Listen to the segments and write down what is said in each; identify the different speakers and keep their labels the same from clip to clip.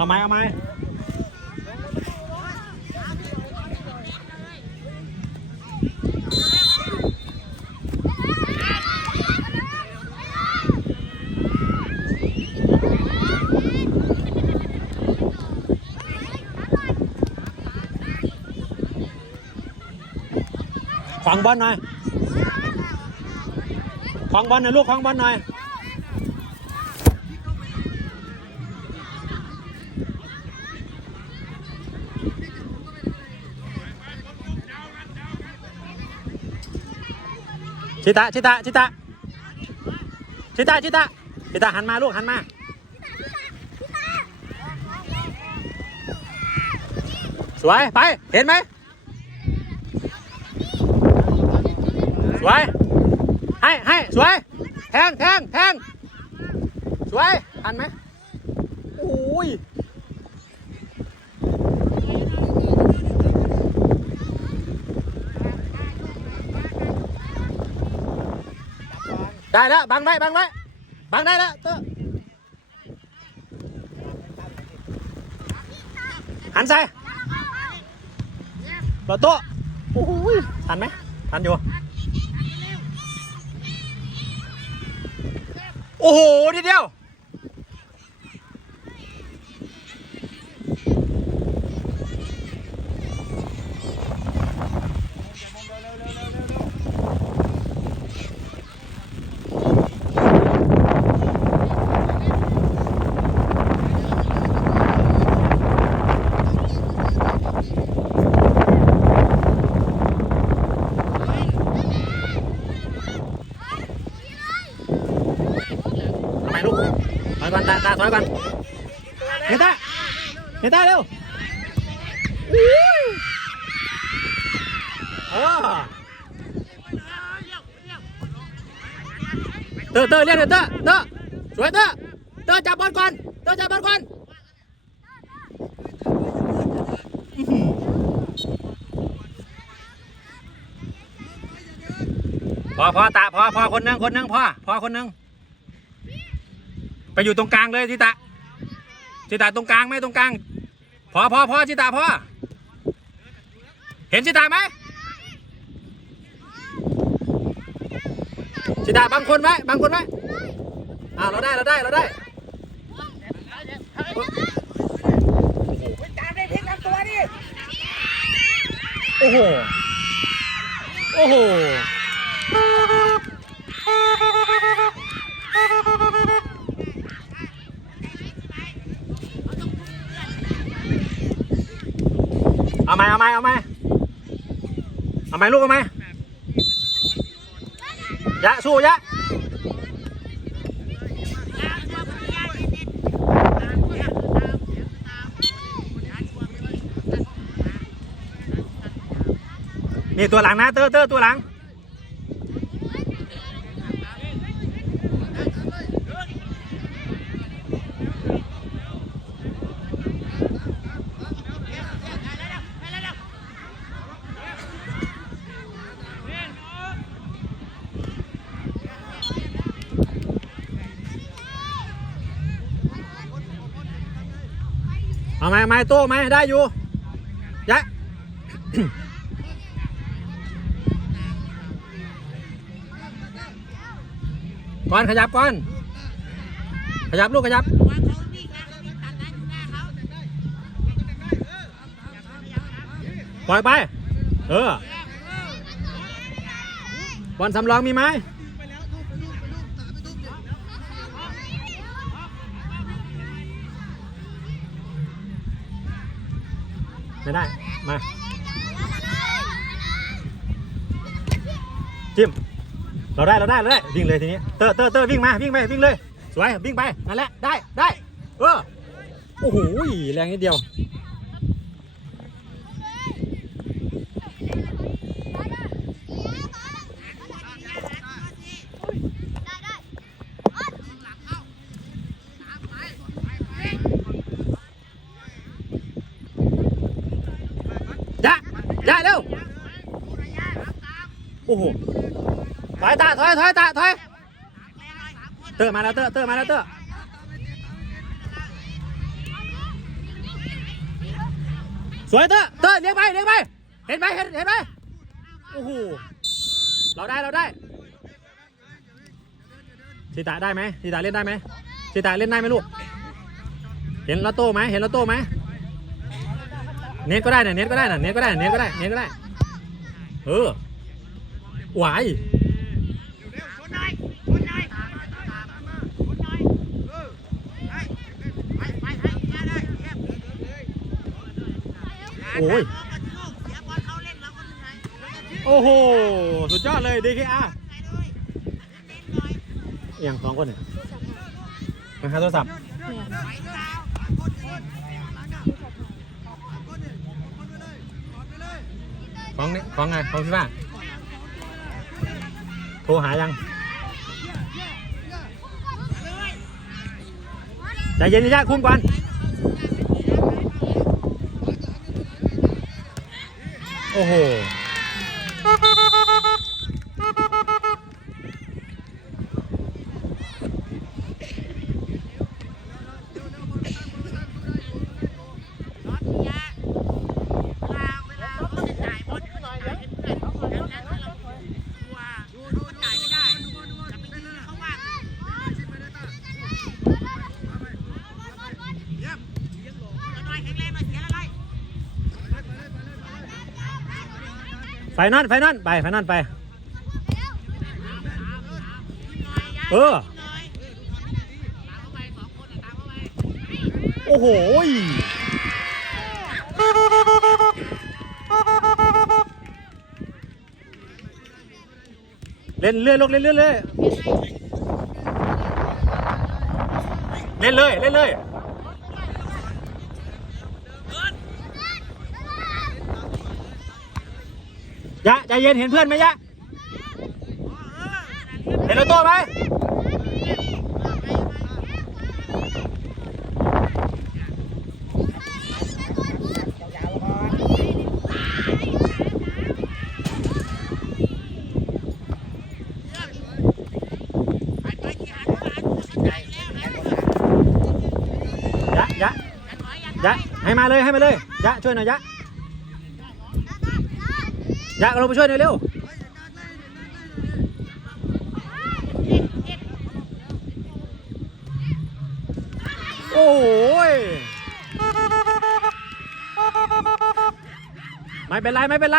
Speaker 1: เอาไหมเอาไหมขวางบอลหน่อยขวางบอลหน่อยลูกขวางบอลหน่อย ชิตะชิตะชิตะชิตะชิตะชิตะหันมาลูกหันมาสวยไปเห็นไหมสวยให้ให้สวยแทงแทงแทงสวยทันไหมโอ้ย ได้แล้วบังไว้บังไว้บังได้แล้วเตอร์หันใส่รถโต๊ะโอ้โหทันไหมทันอยู่โอ้โหนิดเดียว ทำไมลูกถอยก่อนตาตา ถอยก่อนเนต้าเนต้าเร็วอุ้ยเออเตอเตอเรียกเตอเตอเตอสวยเตอเตอจับบอลก่อนเตอจับบอลก่อนอื้อพอพอตาพอพอคนนึงคนนึงพอพอคนนึง ไปอยู่ตรงกลางเลยทิตะทิตะตรงกลางไหมตรงกลาง พอพอพอทิตะพอเห็นทิตะไหมทิตะบางคนไหมบางคนไหมอ่าเราได้เราได้เราได้
Speaker 2: ตามได้พลิกลำตัวดิ
Speaker 1: โอ้โห โอ้โห ไหมเอาไหมเอาไหมาไมลูกเอาไหมยะสู้ยะนี่ตัวหลังนะเตอร์เตอร์ตัวหลัง เอาไหมเอาไหมโต้ไหมได้อยู่ยะก่อนขยับก่อน ขยับลูกขยับปล่อยไป เออบอลสำรองมีไหม ไม่ได้ มา จิ้ม เราได้ เราได้ เราได้ วิ่งเลยทีนี้ เตอร์เตอร์เตอร์วิ่งมา วิ่งไป วิ่งเลย สวย วิ่งไป นั่นแหละ ได้ ได้ เออ โอ้โห แรงนิดเดียวยะ ยะเร็วโอ้โหถอยตาถอยถอยตาถอยเตอร์มาแล้วเตอร์เตอร์มาแล้วเตอร์สวยเตอร์เตอร์เลี้ยงไปเลี้ยงไปเห็นไหมเห็นเห็นไหมโอ้โหเราได้เราได้ชิตาได้ไหมชิตาเล่นได้ไหมชิตาเล่นได้ไหมลูกเห็นลอตโต้ไหมเห็นลอตโต้ไหม เน็ตก็ได้นี่ยเน็ตก็ได้น่ะเน็ตก็ได้เน็ตก็ได้เน็ตก็ได้ เออหวายโอ้ย โอ้โห สุดยอดเลย DKR อย่างสองคนเนี่ยมาหาโทรศัพท์ ของนี่ของไงของพี่ว่าโทรหายังใจเย็นนะยะคุ้มก่อนโอ้โห ไฟนอลไฟนอลไปไฟนอลไป เออ โอ้โหเล่นเรื่อยลูกเล่นเรื่อยเรื่อยเล่นเลยเล่นเลย ยะใจเย็นเห็นเพื่อนไหมยะ เห็นรถตัวไหมยะยะยะให้มาเลยให้มาเลยยะช่วยหน่อยยะ ยะลงไปช่วยหน่อยเร็วโอ้ยไม่เป็นไร ไม่เป็นไร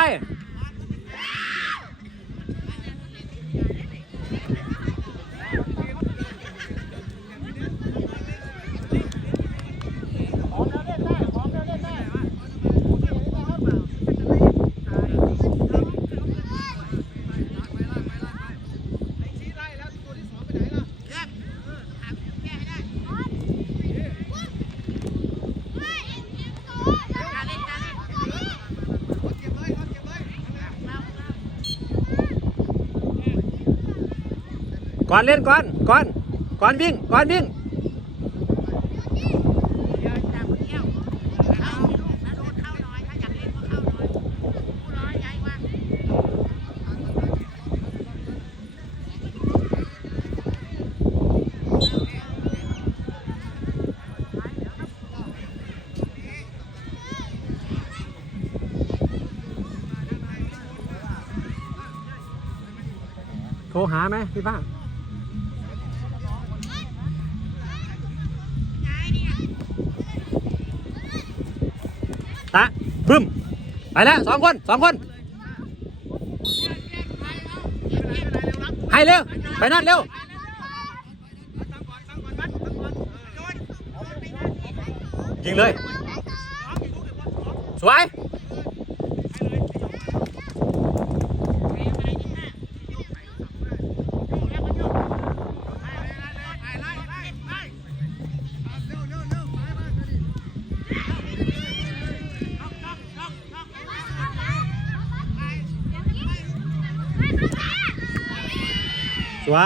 Speaker 1: ก่อนเล่นก่อนก่อนก่อนวิ่งก่อนวิ่งโทรหาไหมพี่ป้า ตะบึ้มไปแล้วสองคนสองคน ให้เร็ว ไปนั่นเร็ว ยิงเลย สวย สว